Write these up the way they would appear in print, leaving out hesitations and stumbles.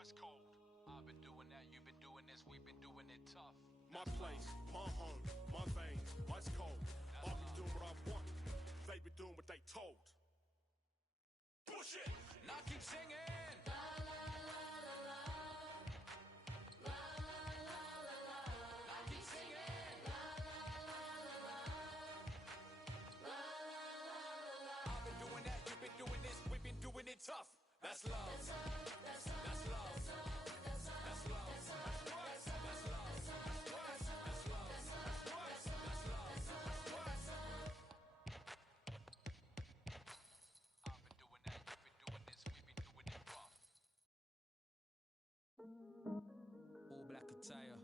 ice cold. I've been doing that, you've been doing this, we've been doing it tough. My place, my home, my veins, ice cold. I'll be doing what I want, they be doing what they told. Bullshit! Now keep singing. Tough. That's love. That's love. That's love. That's love. That's love. That's love. That's what? That's love. That's what? That's love. That's what? That's love. That's what? I've been doing that, you've been doing this, we've been doing it rough. All black attire.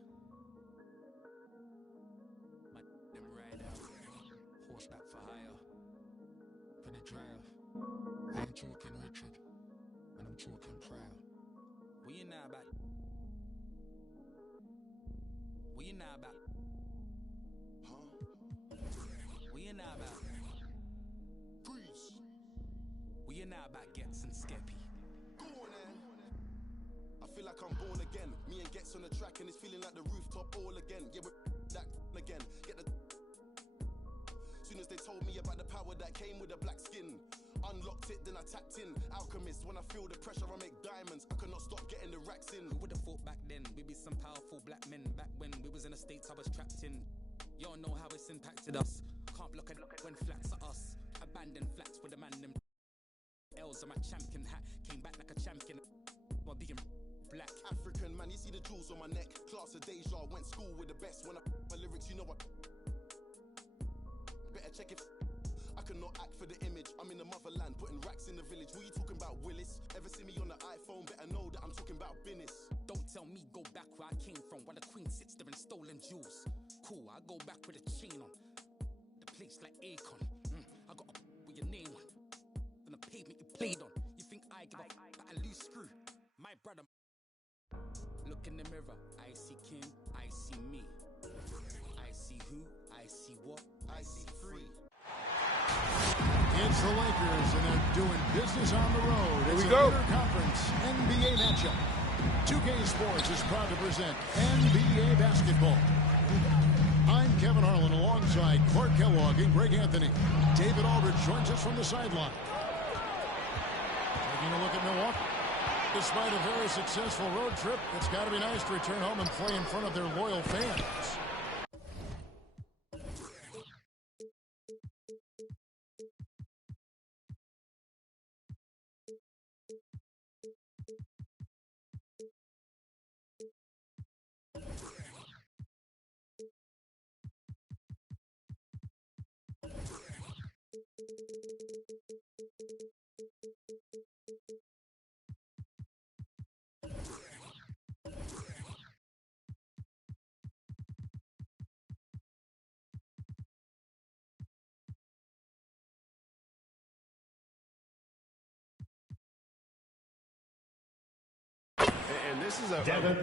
My them ride out. Horseback for hire. Pin a dryer. I ain't talking Richard, and I'm talking proud. We ain't now about. We ain't now about. Huh? We ain't now about. Freeze. We ain't now about Gets and Skeppy. Go on then. I feel like I'm born again. Me and Gets on the track, and it's feeling like the rooftop all again. Yeah, we're that again. Get the. Soon as they told me about the power that came with the black skin. Unlocked it, then I tapped in. Alchemist, when I feel the pressure, I make diamonds. I could not stop getting the racks in. Who would've thought back then we'd be some powerful black men? Back when we was in the States, I was trapped in. Y'all know how it's impacted us. Can't look at when flats are us. Abandoned flats with the man them L's on my champion hat. Came back like a champion while being black. African man, you see the jewels on my neck. Class of deja, went school with the best. When I my lyrics, you know what? Better check if I cannot act for the image. I'm in the motherland, putting racks in the village. What you talking about, Willis? Ever see me on the iPhone? Better know that I'm talking about business. Don't tell me go back where I came from, while the queen sits there in stolen jewels. Cool, I go back with a chain on. The place like Akon. I got up with your name on. Then the pavement you played on. You think I give up, but I lose screw. My brother. Look in the mirror, I see Kim, I see me. I see who, I see what, I see free. It's the Lakers, and they're doing business on the road. Here it's we go. Interconference NBA matchup. 2K Sports is proud to present NBA basketball. I'm Kevin Harlan alongside Clark Kellogg and Greg Anthony. David Aldridge joins us from the sideline. Taking a look at Milwaukee. Despite a very successful road trip, it's got to be nice to return home and play in front of their loyal fans. And this is a... Devin.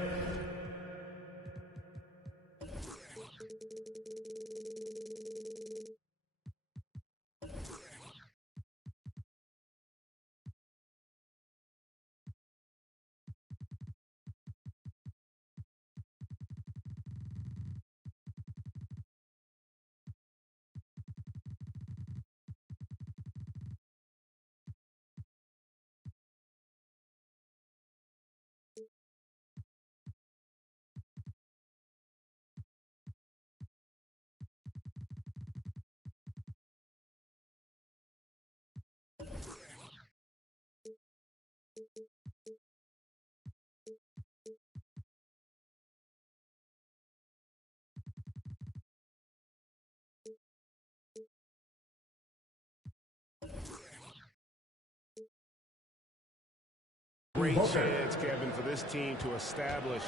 Great chance, Kevin, for this team to establish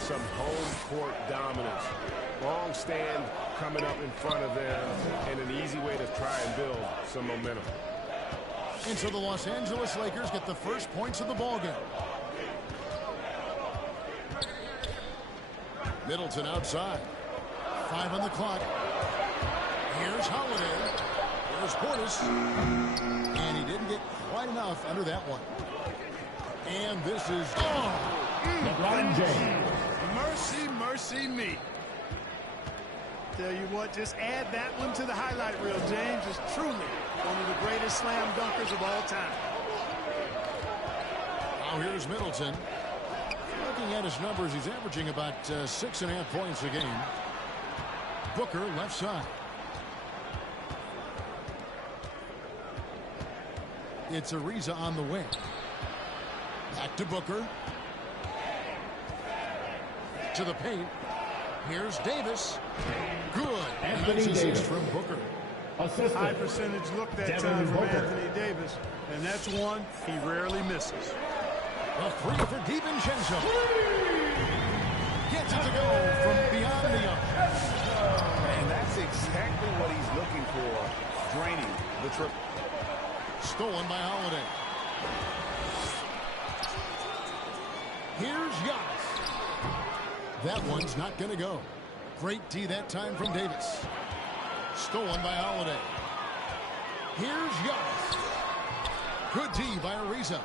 some home court dominance. Long stand coming up in front of them, and an easy way to try and build some momentum. And so the Los Angeles Lakers get the first points of the ballgame. Middleton outside. 5 on the clock. Here's Holiday. Here's Portis. And he didn't get quite enough under that one. And this is... Oh! LeBron James. Mercy, mercy me. Tell you what, just add that one to the highlight reel. James is truly one of the greatest slam dunkers of all time. Now here's Middleton. Looking at his numbers, he's averaging about 6.5 points a game. Booker left side. It's Ariza on the wing. Back to Booker. To the paint. Here's Davis. Good. Anthony Davis from Booker. Assistant. High percentage look that Devin time from Booker. Anthony Davis. And that's one he rarely misses. A three for DiVincenzo. Gets it to go from beyond the arc. And that's exactly what he's looking for, draining the triple. Stolen by Holiday. Here's Giannis. That one's not going to go. Great D that time from Davis. Stolen by Holiday. Here's Giannis. Good D by Ariza.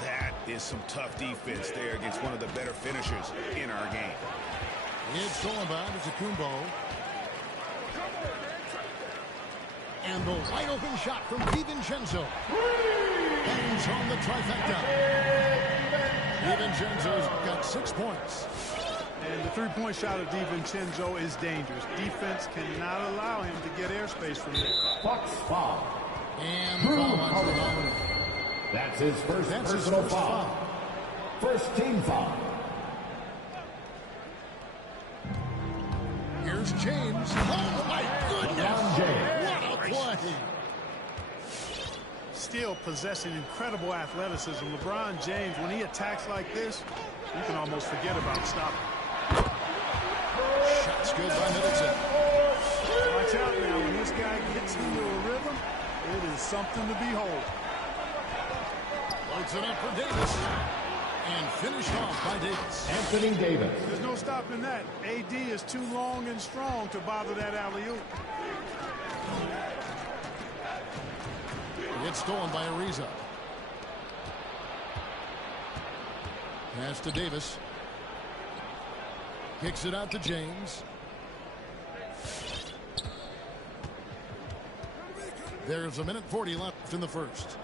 That is some tough defense there against one of the better finishers in our game. It's stolen by Kumbo. And the wide open shot from DiVincenzo. Hangs on the trifecta. DiVincenzo's got 6 points. And the three-point shot of DiVincenzo is dangerous. Defense cannot allow him to get airspace from there. Fox foul. And foul on Holiday. That's his first personal foul. First team foul. Here's James. Oh, my goodness. LeBron James. What a play. Still possessing incredible athleticism. LeBron James, when he attacks like this, you can almost forget about stopping. Shots good by Middleton. Watch out now. When this guy gets into a rhythm, it is something to behold. Loads it up for Davis. And finished off by Davis. Anthony Davis. There's no stopping that. AD is too long and strong to bother that alley-oop. It's stolen by Ariza. Pass to Davis. Kicks it out to James. There's 1:40 left in the first.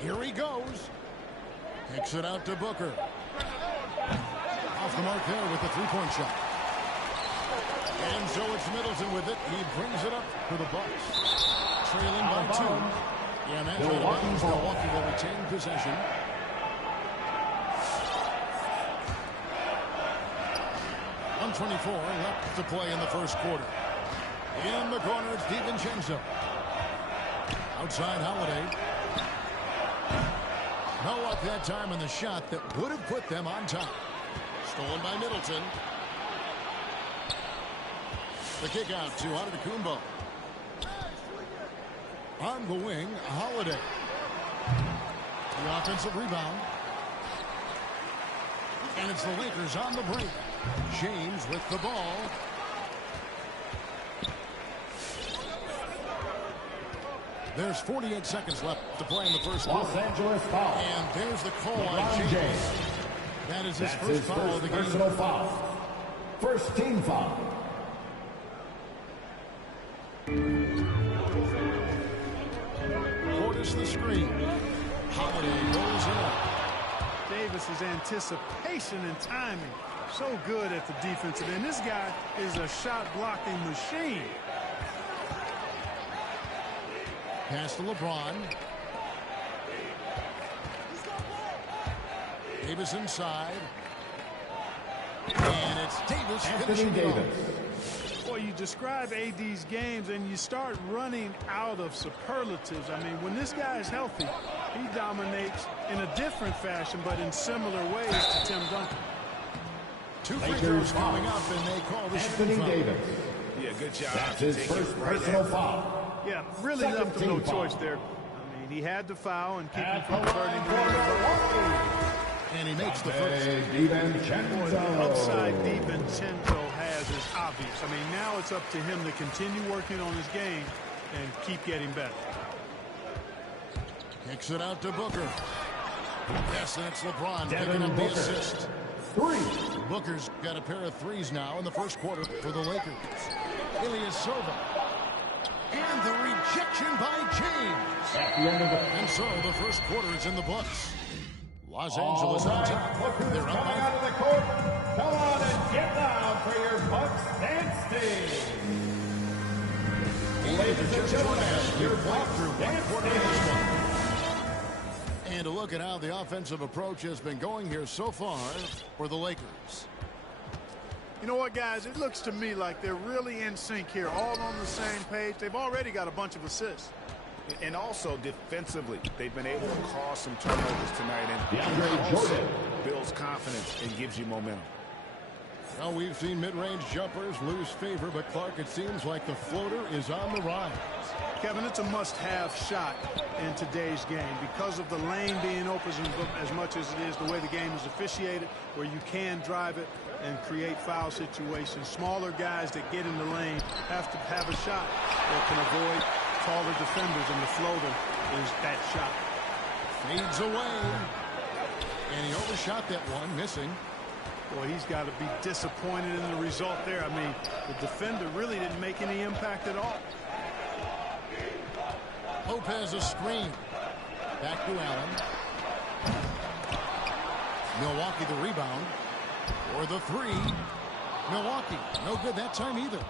Here he goes. Kicks it out to Booker. Off the mark there with the three-point shot. And so it's Middleton with it. He brings it up for the Bucks. Trailing by 2. Yeah, and that's Milwaukee will retain possession. .124 left to play in the first quarter. In the corner, it's DiVincenzo. Outside Holiday. No luck that time in the shot that would have put them on top. Stolen by Middleton. The kick out to Kumbo. On the wing, Holiday. The offensive rebound. And it's the Lakers on the break. James with the ball. There's 48 seconds left to play in the first quarter. Los Angeles foul. And there's the call on LeBron James. That is his That's first his foul first of the game. personal foul. First team foul. Portis the screen. Holiday goes in. Davis's anticipation and timing, so good at the defensive end. This guy is a shot-blocking machine. Pass to LeBron. Davis inside. And it's Davis Anthony finishing it Davis. off. Boy, you describe AD's games and you start running out of superlatives. I mean, when this guy is healthy, he dominates in a different fashion, but in similar ways to Tim Duncan. 2 free Lakers throws foul. coming up, and they call this Anthony foul. Davis. Yeah, good job. That's his Taking first it right personal at foul. Yeah, really Second left him no team foul. choice there. I mean, he had to foul and keep him At from the converting. line for Milwaukee. And he makes the first. Boy, DiVincenzo. the upside DiVincenzo has is obvious. I mean, now it's up to him to continue working on his game and keep getting better. Kicks it out to Booker. Yes, and it's LeBron Devin picking up the Booker. assist. 3. Booker's got a pair of threes now in the first quarter for the Lakers. Ilyasova. And the rejection by James. At the end of the And so the first quarter is in the books. Los Angeles on top. They're up coming by out of the court. Come on and get down for your Bucks dancing. Ladies and gentlemen, your Bucks through one quarter of this dancing. one. And a look at how the offensive approach has been going here so far for the Lakers. You know what, guys? It looks to me like they're really in sync here, all on the same page. They've already got a bunch of assists. And also defensively, they've been able to cause some turnovers tonight. And DeAndre also Jordan. builds confidence and gives you momentum. Well, we've seen mid-range jumpers lose favor, but Clark, it seems like the floater is on the rise. Kevin, it's a must-have shot in today's game because of the lane being open as much as it is, the way the game is officiated, where you can drive it and create foul situations. Smaller guys that get in the lane have to have a shot that can avoid taller defenders, and the floater is that shot. Fades away. And he overshot that one, missing. Boy, he's got to be disappointed in the result there. I mean, the defender really didn't make any impact at all. Lopez a screen. Back to Allen. Milwaukee the rebound. Or the three. Milwaukee, no good that time either.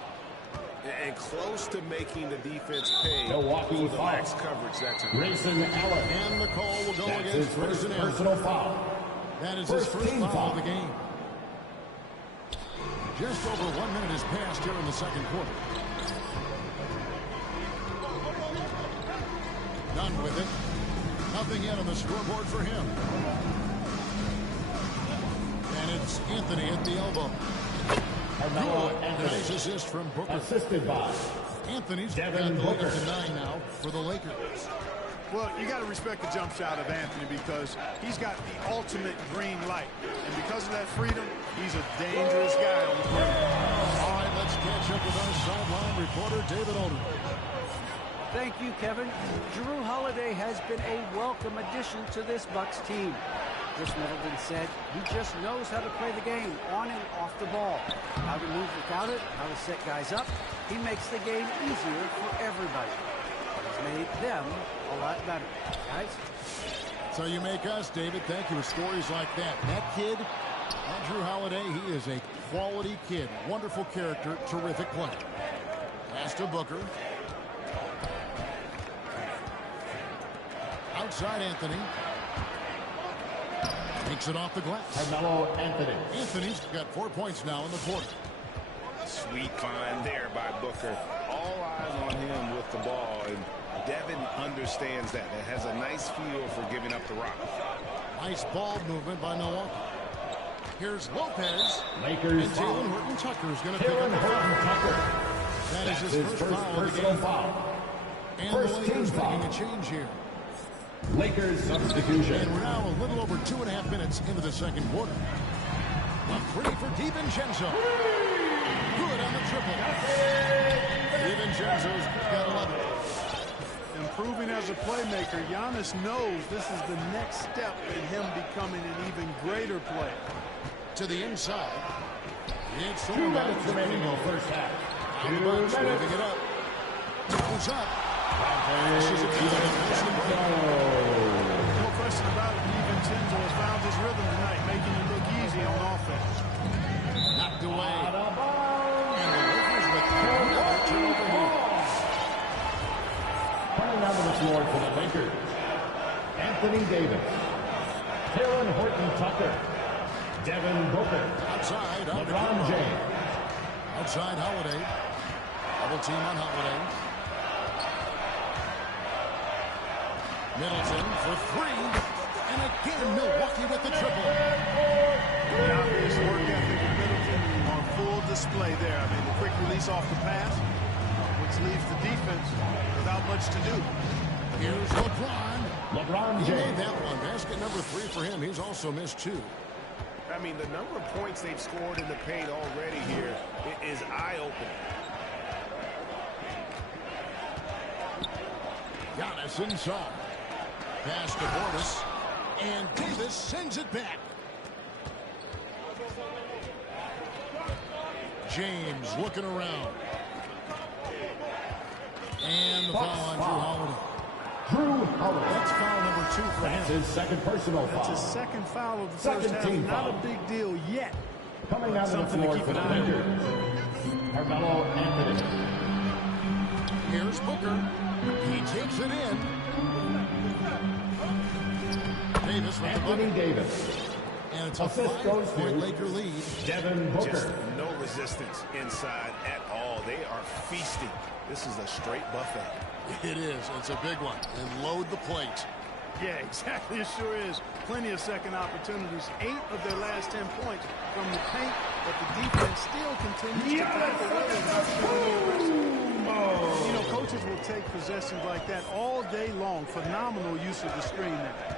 And close to making the defense pay Milwaukee for the foul. max coverage that time. Grayson Allen. And the call will go That's against his first Grayson Allen. personal foul. That is his first team foul of the game. Just over 1 minute has passed here in the second quarter. Done with it. Nothing yet on the scoreboard for him. And it's Anthony at the elbow. Carmelo Good. Anthony. Nice assist from Booker. Assisted by Anthony's got Devin the lead Booker. up to 9 now for the Lakers. Well, you got to respect the jump shot of Anthony because he's got the ultimate green light. And because of that freedom, he's a dangerous guy on the perimeter. All right, let's catch up with our sideline reporter, David Aldridge. Thank you, Kevin. Jrue Holiday has been a welcome addition to this Bucks team. Chris Middleton said he just knows how to play the game on and off the ball. How to move without it, how to set guys up. He makes the game easier for everybody. He's made them a lot better. Guys? So you make us, David. Thank you for stories like that. That kid, Jrue Holiday, he is a quality kid. Wonderful character, terrific play. Pass to Booker. Outside Anthony. Takes it off the glass. Carmelo Anthony. Anthony's got 4 points now in the quarter. Sweet find there by Booker. All eyes on him with the ball, and Devin understands that. That has a nice feel for giving up the rock. Nice ball movement by Milwaukee. Here's Lopez. Lakers And foul. Jalen Horton Tucker is going to pick up Jalen the foul. Horton Tucker. That That's is his his first first foul of the personal game. foul. And First the team Lakers foul. making a change here. Lakers substitution. And we're now a little over 2.5 minutes into the second quarter. A three for DiVincenzo. Good on the triple. DiVincenzo's got 11. Improving as a playmaker, Giannis knows this is the next step in him becoming an even greater player. To the inside. It's 2 minutes remaining in the first half. 2 Bucks moving minutes. it up. Goes up. No question about it, DiVincenzo has found his rhythm tonight, making it look easy on offense. Knocked away. And the Lakers with another turnover here. Coming onto the floor for the Lakers. Anthony Davis. Jalen Horton Tucker. Devin Booker. Outside. on the LeBron corner. James. Outside Holiday. Double team on Holiday. Middleton for three. And again, Milwaukee with the triple. The obvious work ethic of Middleton on full display there. I mean, the quick release off the pass, which leaves the defense without much to do. Here's LeBron. LeBron He made James. that one. Basket number 3 for him. He's also missed 2. I mean, the number of points they've scored in the paint already here is eye-opening. Giannis inside. Pass to Portis. And Davis sends it back. James looking around. And the foul on Drew Holiday. Drew Holiday. That's foul number 2 for him. That's his second personal foul. That's his second foul of the first half. Team Not foul. a big deal yet. Coming out of the Something to floor keep for an the eye on. Lakers, Carmelo Anthony. Here's Booker. He takes it in. Davis with the Anthony bucket. Davis. And it's a Assist goes 5-point to Laker lead. Devin Just Booker. no resistance inside at all. They are feasting. This is a straight buffet. It is. It's a big one. And load the plate. Yeah, exactly. It sure is. Plenty of second opportunities. 8 of their last 10 points from the paint, but the defense still continues to back away and not showing aggressive. You know, coaches will take possessions like that all day long. Phenomenal use of the screen there.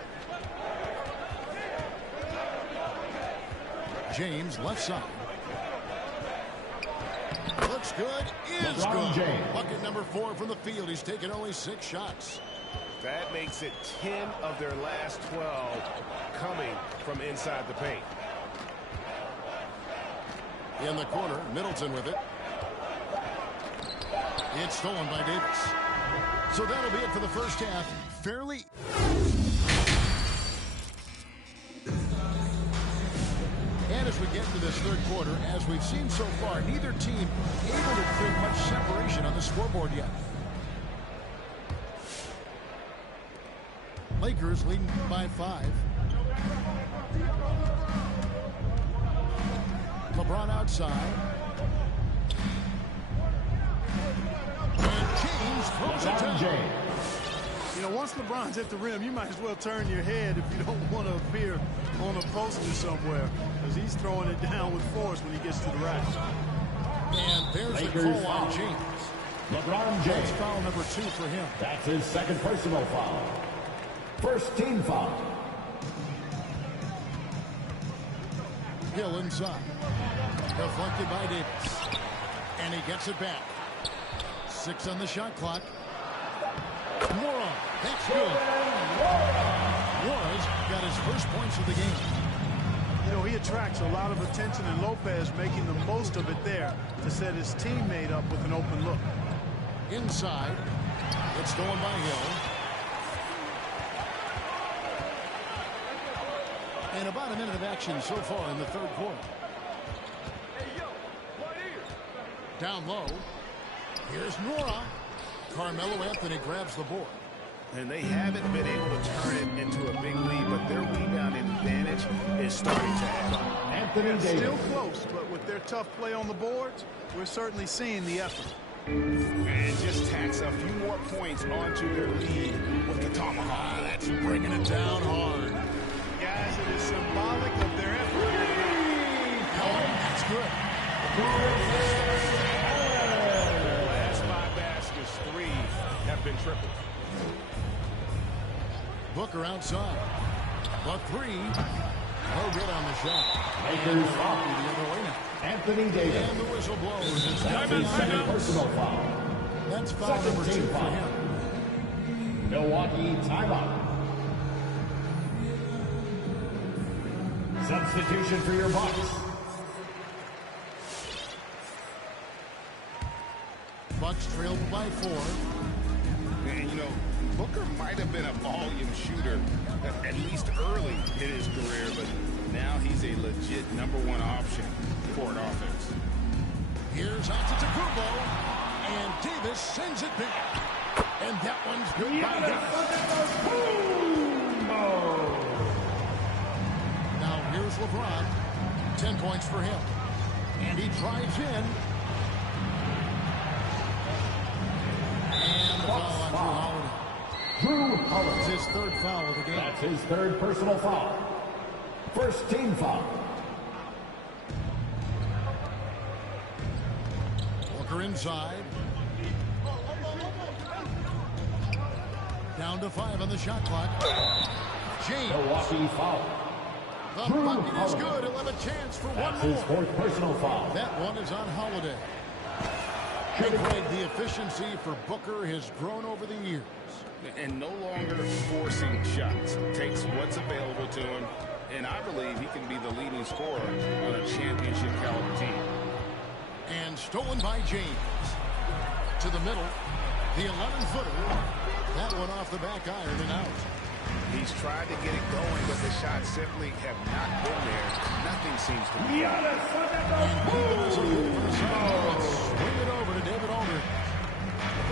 James left side. Looks good. Is LeBron good. James. Bucket number 4 from the field. He's taken only 6 shots. That makes it 10 of their last 12 coming from inside the paint. In the corner, Middleton with it. It's stolen by Davis. So that'll be it for the first half. Fairly. And as we get into this third quarter, as we've seen so far, neither team able to create much separation on the scoreboard yet. Lakers leading by 5. LeBron outside. And James throws it down. James. You know, once LeBron's at the rim, you might as well turn your head if you don't want to appear on a poster somewhere, because he's throwing it down with force when he gets to the rack. And there's Lakers the call on foul. James. LeBron That's James. foul number 2 for him. That's his second personal foul. First team foul. Hill inside. Deflected by Davis. And he gets it back. 6 on the shot clock. Moore. That's good. Moore's got his first points of the game. You know, he attracts a lot of attention, and Lopez making the most of it there to set his teammate up with an open look. Inside. It's stolen by Hill. And about a minute of action so far in the third quarter. Down low. Here's Nora. Carmelo Anthony grabs the board. And they haven't been able to turn it into a big lead, but their rebounding advantage is starting to add up. Anthony Davis. Still close, but with their tough play on the boards, we're certainly seeing the effort. And just tacks a few more points onto their lead with the tomahawk. That's bringing it down hard. Guys, it is symbolic of their effort here tonight. That's good. Their last 5 baskets, 3 have been tripled. Booker outside. The 3. No good on the shot. Lakers The foul. other way now. Anthony Davis. And the whistle blows. It's That's his second personal foul. That's foul Second number 2 team for foul. him. Milwaukee timeout. Substitution for your Bucks. Bucks trailed by 4. And, you know, Booker might have been a volume shooter, at least early in his career, but now he's a legit #1 option for an offense. Here's Antetokounmpo. And Davis sends it back. And that one's good by Davis. Now here's LeBron. 10 points for him. And he drives in. And the foul on Drew Holiday. Drew It's Holiday. his 3rd foul of the game. That's his 3rd personal foul. First team foul. Booker inside. Down to 5 on the shot clock. James. Milwaukee foul. The bucket is good. He'll have a chance for That's one his more. 4th personal foul. That one is on Holiday. Hey, Greg, the efficiency for Booker has grown over the years. And no longer forcing shots. Takes what's available to him, and I believe he can be the leading scorer on a championship caliber team. And stolen by James. To the middle. The 11-footer. That one off the back iron and out. He's tried to get it going, but the shots simply have not been there. Nothing seems to be. Swing it over to David Alder.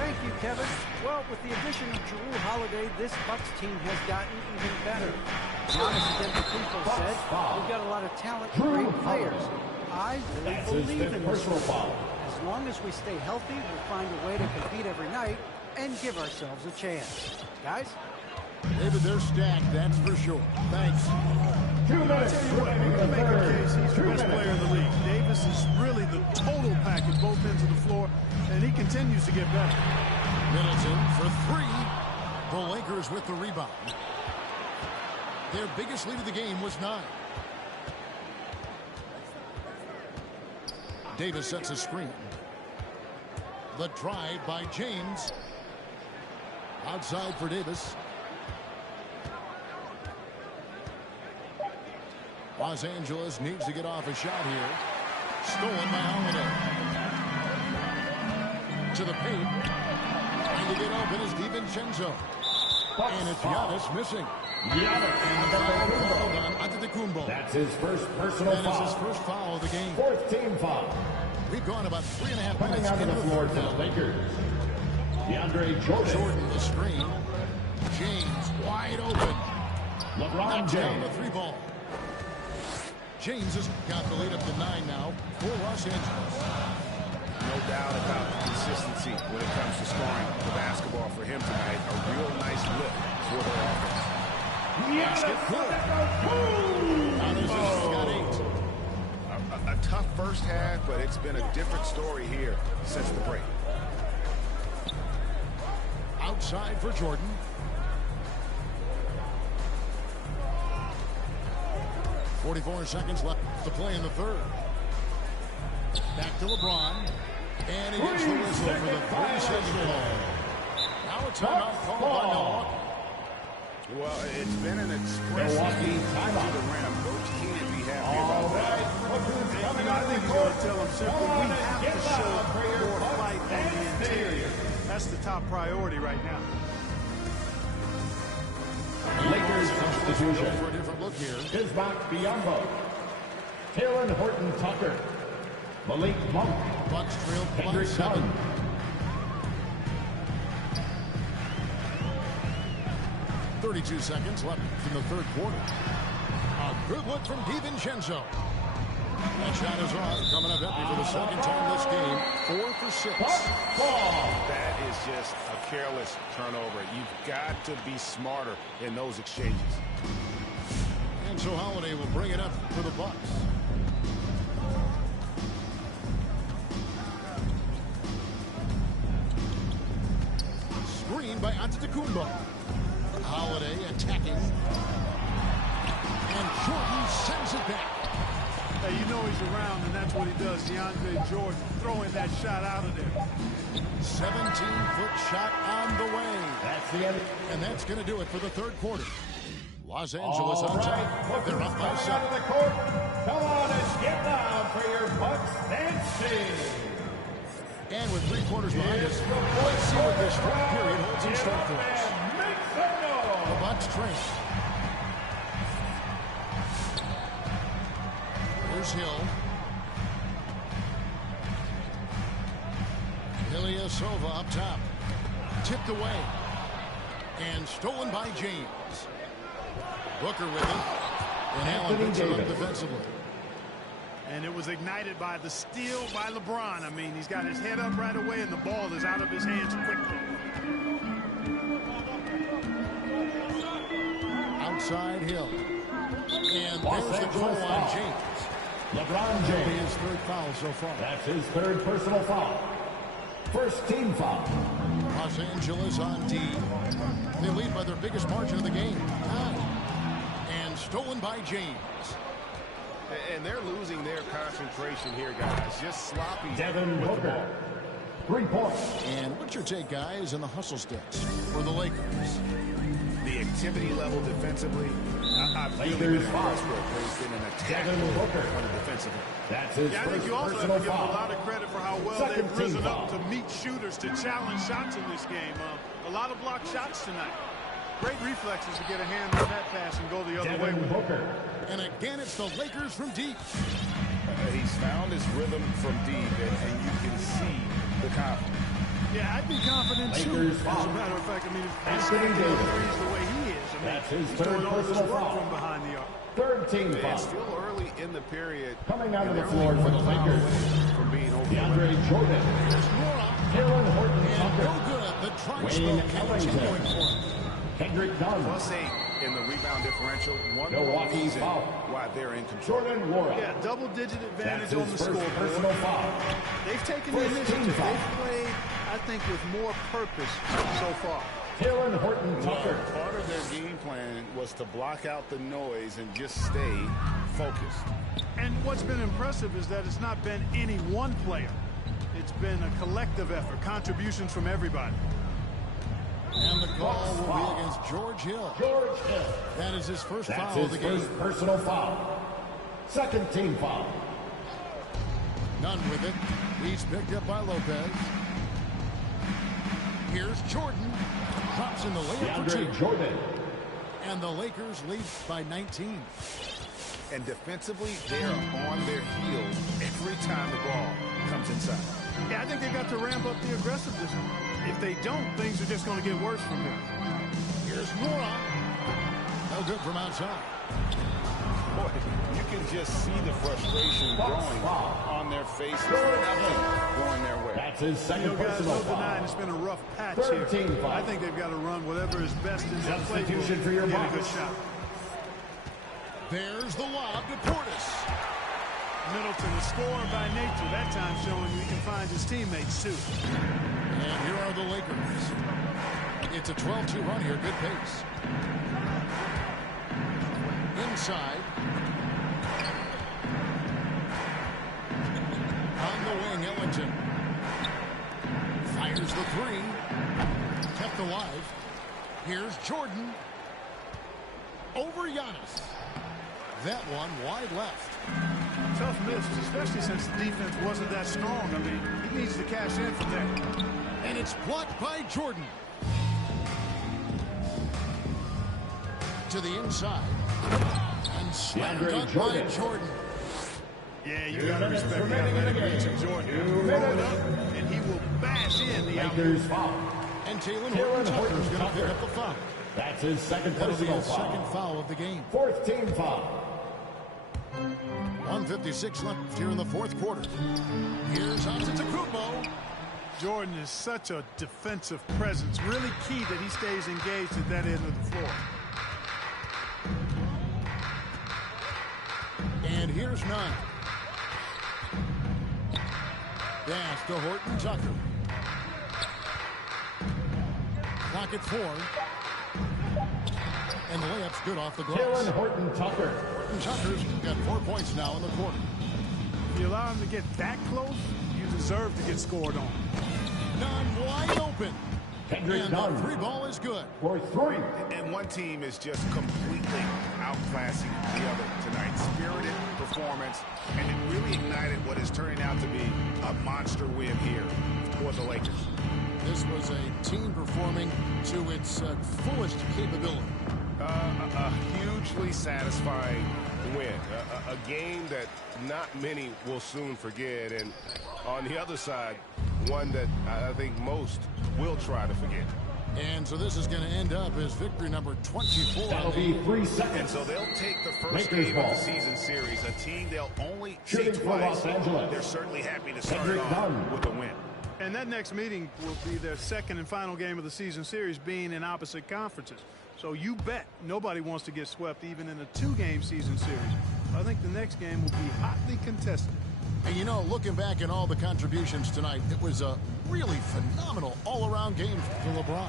Thank you, Kevin. Well, with the addition of Jrue Holiday, this Bucks team has gotten even better. Giannis Antetokounmpo said, we've got a lot of talent and great players. I really believe in this group. As long as we stay healthy, we'll find a way to compete every night and give ourselves a chance. Guys? David, they're stacked, that's for sure. Thanks. 2 minutes. You can make a case he's the best player in the league. Davis is really the total package, both ends of the floor, and he continues to get better. Middleton for 3. The Lakers with the rebound. Their biggest lead of the game was 9. Davis sets a screen. The drive by James. Outside for Davis. Los Angeles needs to get off a shot here. Stolen by Holiday. To the paint. And to get open is DiVincenzo. And it's Giannis missing. Antetokounmpo. That's his first personal foul. That is his first foul of the game. 4th team foul. We've gone about 3.5 Coming minutes out into of the floor for the Lakers. DeAndre Jordan. The screen. James wide open. LeBron down James. the 3-ball. James has got the lead up to 9 now for Los Angeles. No doubt about the consistency when it comes to scoring the basketball for him tonight. A real nice lift for their offense. Basket full. He's got 8. A tough first half, but it's been a different story here since the break. Outside for Jordan. .44 seconds left to play in the third. Back to LeBron. And he gets the whistle for the 3-second call. Now a timeout called by Milwaukee. Well, it's been an expressive lead to the rim. Coach can't be happy about that. I think you ought to tell them simply, we have to show more fight on the interior. That's the top priority right now. Lakers substitution. For a different look here. Bismack Biyombo. Taylor Horton Tucker. Malik Monk. Bucks trail by Hendrick 7. Dunn. 32 seconds left in the third quarter. A good look from DiVincenzo. That shot is off. Coming up empty for the second time this game. 4 for 6. That is just a careless turnover. You've got to be smarter in those exchanges. And so Holiday will bring it up for the Bucks. Screen by Antetokounmpo. Holiday attacking. And Jordan sends it back. Hey, you know he's around, and that's what he does. DeAndre Jordan throwing that shot out of there. 17-foot shot on the way. That's the end. And that's going to do it for the third quarter. Los Angeles on top. They're up by 7. Out of the court. Come on and get down for your Bucks dancing. And with 3 quarters behind us, let's see what this fourth period holds in store for us. The Bucks train. Here's Hill. Ilyasova up top. Tipped away. And stolen by James. Booker with it. And Allen picks it up defensively. And it was ignited by the steal by LeBron. I mean, he's got his head up right away, and the ball is out of his hands quickly. Outside Hill. And there's the goal on James. LeBron James. His third foul so far. That's his third personal foul. First team foul. Los Angeles on D. They lead by their biggest margin of the game. 9. And stolen by James. And they're losing their concentration here, guys. Just sloppy. Devin Booker. 3 points. And what's your take, guys, in the hustle sticks for the Lakers? The activity level defensively, I've really been impressed with. There's been an attack on the defensive end. That's his I first think you also have personal to give them a foul. lot of credit for how well Second they've risen team up foul. to meet shooters, to challenge shots in this game. A lot of blocked shots tonight. Great reflexes to get a hand on that pass and go the other way with it. And again, it's the Lakers from deep. He's found his rhythm from deep, and you can see the confidence. Yeah, I'd be confident too. Lakers As a foul. matter of fact, I mean, if Anthony he's Davis. threes the way he is, I mean, That's his he's third doing all this personal work foul. from behind the arc. Third team It's foul. still early in the period. Coming onto and the they're floor only for the one foul Lakers. away from being over. DeAndre Jordan. There's Nora. Taylor Horton And Tucker. no good. The dry Wayne spell Ellington. continuing for him. Kendrick Dunn. +8 in the rebound differential. One more Milwaukee reason foul. why they're in control. Jordan Wara. Yeah, double-digit advantage That's on the his first scoreboard. personal foul. They've taken the First initiative. team foul. They've played, I think, with more purpose so far. Taylor Horton Tucker. Part of their game plan was to block out the noise and just stay focused. And what's been impressive is that it's not been any one player. It's been a collective effort, contributions from everybody. And the call will be against George Hill. George Hill. That is his first That's foul of his the game. first personal foul. Second team foul. None with it. He's picked up by Lopez. Here's Jordan. Drops in the layup for two. DeAndre Jordan. And the Lakers lead by 19. And defensively, they are on their heels every time the ball comes inside. Yeah, I think they got to ramp up the aggressiveness. If they don't, things are just going to get worse from here. Here's Nora. No good from outside. Boy, you can just see the frustration growing on their faces. Nothing going their way. That's his You second know, guys, personal no denying foul. it's been a rough patch Third here. team foul. I think they've got to run whatever is best in their playbook Substitution for your to get a box. good shot. There's the lob to Portis. Middleton, a scorer by nature, that time showing he can find his teammates too. And here are the Lakers. It's a 12-2 run here. Good pace. Inside. On the wing, Ellington. Fires the three. Kept alive. Here's Jordan. Over Giannis. That one wide left. Tough miss, especially since the defense wasn't that strong. I mean, he needs to cash in from there. And it's blocked by Jordan. To the inside. And slam dunk by Jordan. Yeah, you got to respect the athletic reach of Jordan. Throw it up, and he will bash in the outlet. Lakers foul. And Taylor Horton is going to pick up the foul. That's his second That'll be personal his second foul. foul of the game. Fourth team foul. 1:56 left here in the fourth quarter. Here's Antetokounmpo. Jordan is such a defensive presence. Really key that he stays engaged at that end of the floor. And here's 9. Pass to Horton Tucker. Clock at 4. And the layup's good off the glass. Taylor Horton Tucker. Horton Tucker's got 4 points now in the quarter. If you allow him to get that close, you deserve to get scored on. None wide open. Kendrick And Dunn. the 3 ball is good. For 3. And one team is just completely outclassing the other tonight. Spirited performance, and it really ignited what is turning out to be a monster win here for the Lakers. This was a team performing to its fullest capability. A hugely satisfying win. A game that not many will soon forget. And on the other side, one that I think most will try to forget. And so this is going to end up as victory number 24. That'll be 3 And seconds. so they'll take the first Lakers game of ball. the season series, a team they'll only see Shooting for twice. Los Angeles. They're certainly happy to start Kendrick off Dunn. with a win. And that next meeting will be their second and final game of the season series, being in opposite conferences. So you bet nobody wants to get swept even in a 2-game season series. I think the next game will be hotly contested. And you know, looking back at all the contributions tonight, it was a really phenomenal all-around game for LeBron.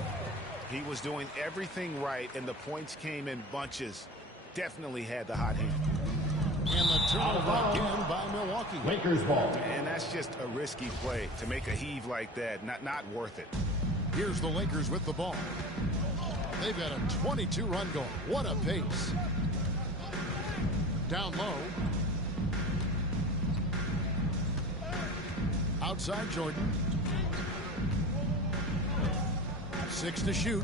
He was doing everything right, and the points came in bunches. Definitely had the hot hand. And the turnover again by Milwaukee. Lakers ball. And that's just a risky play to make a heave like that. Not worth it. Here's the Lakers with the ball. They've got a 22-run goal. What a pace. Down low. Outside Jordan. 6 to shoot.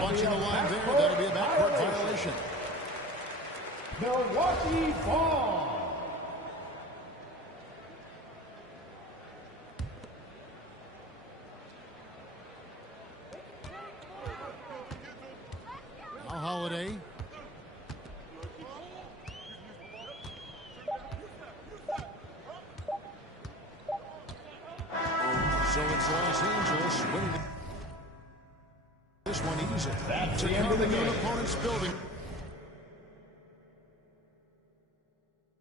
Watching the line there, that'll be a backcourt violation. Milwaukee ball. Now Holiday. So it's Los Angeles winning this one easy. That's to the end of the come in game. opponent's building.